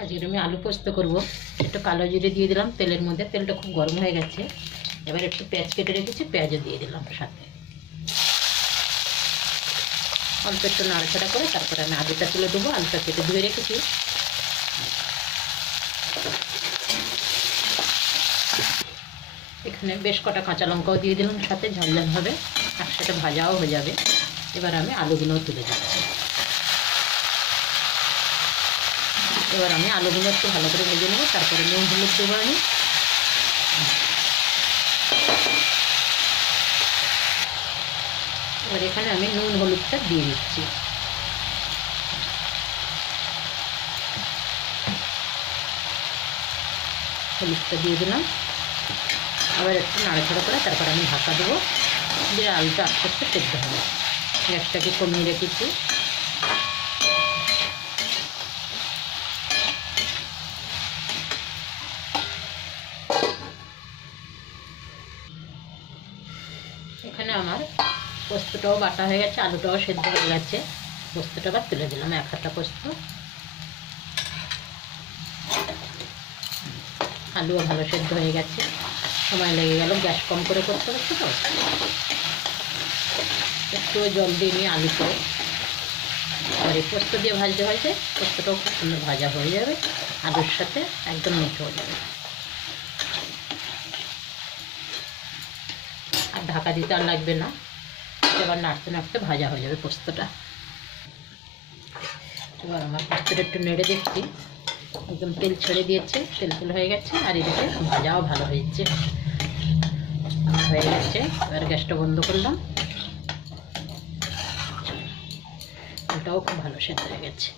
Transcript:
আজকে আমি আলু পোস্ত করব। একটু কালো জিরে দিয়ে দিলাম তেলের মধ্যে, তেলটা খুব গরম হয়ে গেছে। এবার একটু পেঁয়াজ কেটে রেখেছি, পেঁয়াজও দিয়ে দিলাম সাথে। অল্প একটু নাড়াচাড়া করে তারপরে আমি আলুটা তুলে দেবো। আলুটা কেটে ধুয়ে রেখেছি। এখানে বেশ কটা কাঁচা লঙ্কাও দিয়ে দিলাম সাথে, ঝাল হবে, একসাথে ভাজাও হয়ে যাবে। এবার আমি আলুগুলোও তুলে দিচ্ছি। এবার আমি আলুগুলো একটু ভালো করে ভেজে নেবো, তারপরে নুন হলুদ দেবো আমি। এবার এখানে আমি নুন হলুদটা দিয়ে দিচ্ছি। হলুদটা দিয়ে দিলাম। আবার একটু নাড়াচাড়া করে তারপর আমি ঢাকা দেবো, দিয়ে আলুটা আস্তে আস্তে সেদ্ধ হবে। গ্যাসটাকে কমিয়ে রেখেছি। এখানে আমার পোস্তটাও বাটা হয়ে গেছে, আলুটাও সেদ্ধ হয়ে গেছে। পোস্তটা আবার তুলে দিলাম, এক হাতা পোস্ত। আলুও ভালো সেদ্ধ হয়ে গেছে, সময় লেগে গেল, গ্যাস কম করে করতে হচ্ছে তো। একটু জল দিয়ে নিয়ে আলুতে আর এই পোস্ত দিয়ে ভাজতে ভাজতে পোস্তটাও খুব সুন্দর ভাজা হয়ে যাবে, আলুর সাথে একদম মিঠে হয়ে যাবে। আর ঢাকা দিতে আর লাগবে না, এবার নাড়তে নাড়তে ভাজা হয়ে যাবে পোস্তটা। এবার আমার পোস্তটা একটু নেড়ে দেখছি, একদম তেল ছেড়ে দিয়েছে, তেল তেল হয়ে গেছে। আর এদিকে ভাজাও ভালো হয়েছে, হয়ে গেছে। এবার গ্যাসটা বন্ধ করলাম, এটাও খুব ভালো সেদ্ধ হয়ে গেছে।